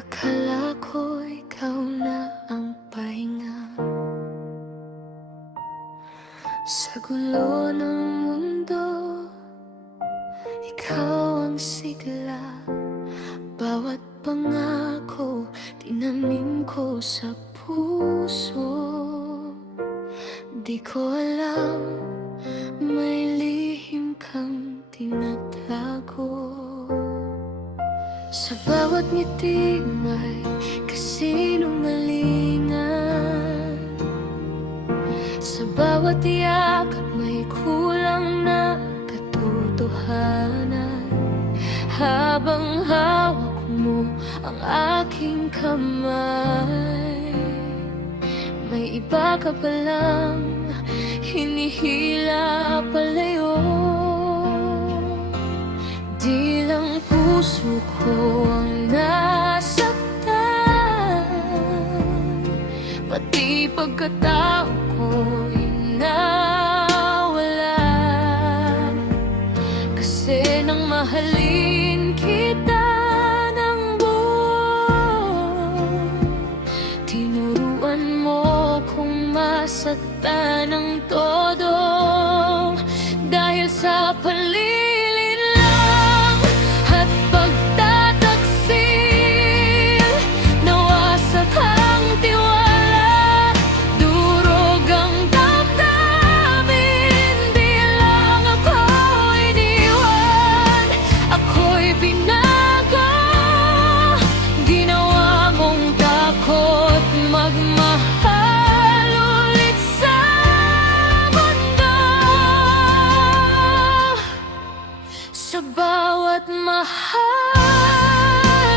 Akala ko ikaw na ang pahinga sa gulo ng mundo. Ikaw ang sigla, bawat pangako tinanim ko sa puso. Di ko alam, may lihim kang tinatago. Sa bawat ngiti may kasinungalingan, sa bawat yakap may kulang na katotohanan. Habang hawak mo ang aking kamay, may iba ka palang hinihila palayo. Di lang puso ko ang nasaktan, pati pagkatao ko'y nawala. Kasi nang mahalin kita ng buo, tinuruan mo kung masaktan ng todo. Dahil sa palilin lang at pagtataksil, nawasak ang tiwala, durog ang damdamin. Di lang ako iniwan, ako'y binago. Ginawa mong takot magmahal ulit sa mundo. Sa bawat mahal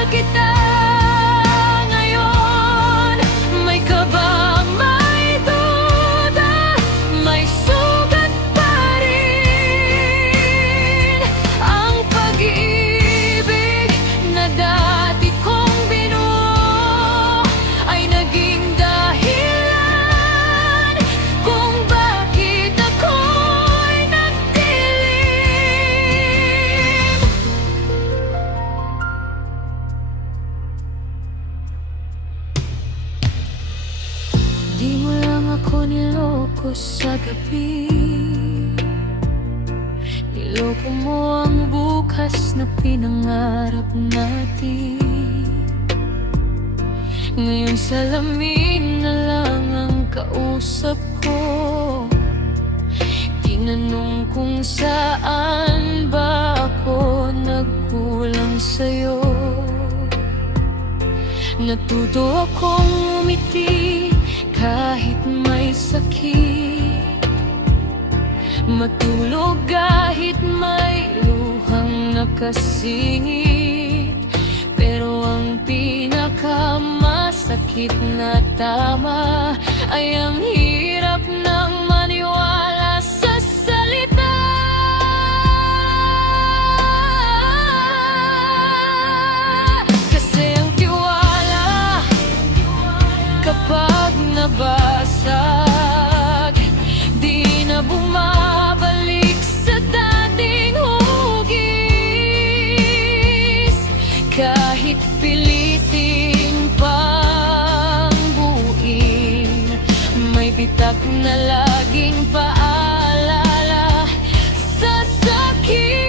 kita ngayon, may kaba, may duda, may sugat pa rin. Ang pag-ibig na dati kong binuo ay naging dahilan kung bakit ako'y nagdilim. Di mo lang ako niloko sa gabi, niloko mo ang bukas na pinangarap natin. Ngayon salamin na lang ang kausap ko, tinanong kung saan ba ako nagkulang sa'yo. Natuto akong umiti kahit may sakit, matulog kahit may luhang nakasingit. Pero ang pinakamasakit na tama ay ang hirap ng maniwala sa salita. Kasi ang tiwala kapag nabasag, di na bumabalik sa dating hugis. Kahit pilitin pang buuin, may bitak na laging paalala sa sakit.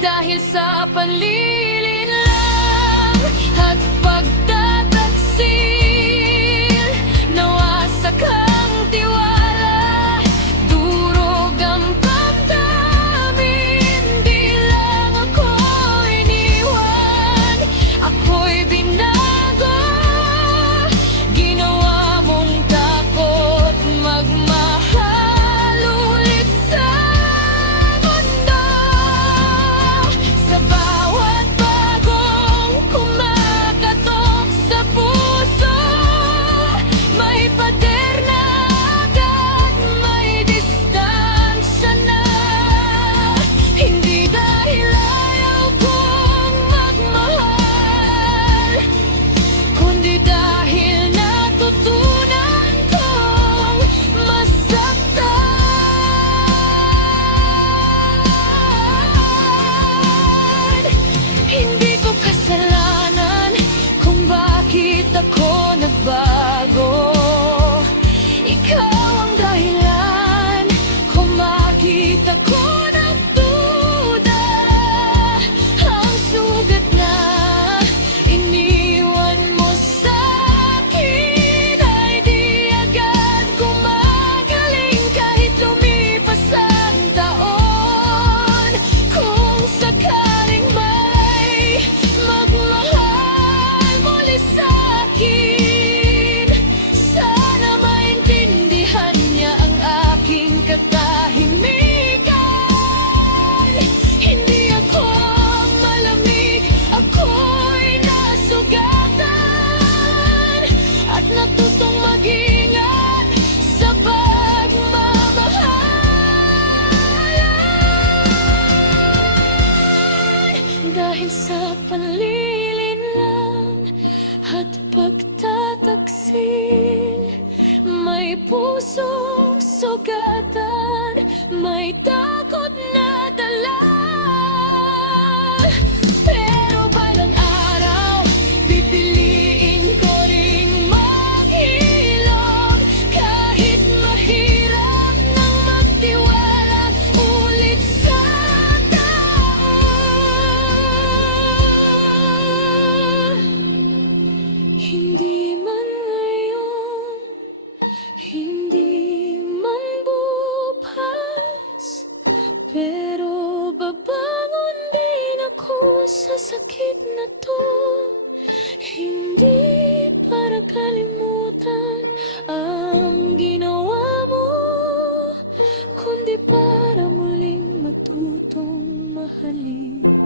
Dahil sa panlilin lang at pagtataksil, nawasak ang tiwala, durog ang damdamin. Di lang ako iniwan, ako'y binago. Ginawa dahil sa panlilinlang at pagtataksil. May pusong sugatan, may takot na dala. Pero balang araw, pipiliin ko ring maghilom. Kahit mahirap nang magtiwala ulit sa tao. Hindi man ngayon, hindi man bukas, pero babangon din ako sa sakit na to. Hindi para kalimutan ang ginawa mo, kundi para muling matutong mahalin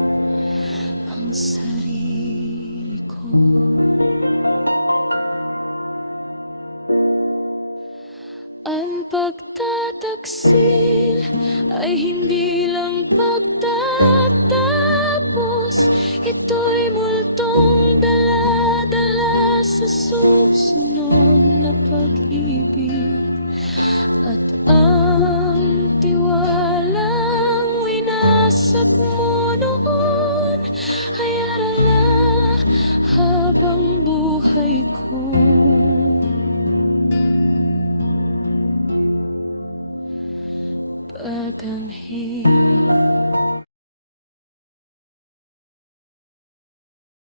ang sarili ko. Ang pagtataksil ay hindi lang pagtatapos. Ito'y multong dala-dala sa susunod na pag-ibig. At ang tiwalang winasak mo noon ay arala habang buhay ko. Pag ang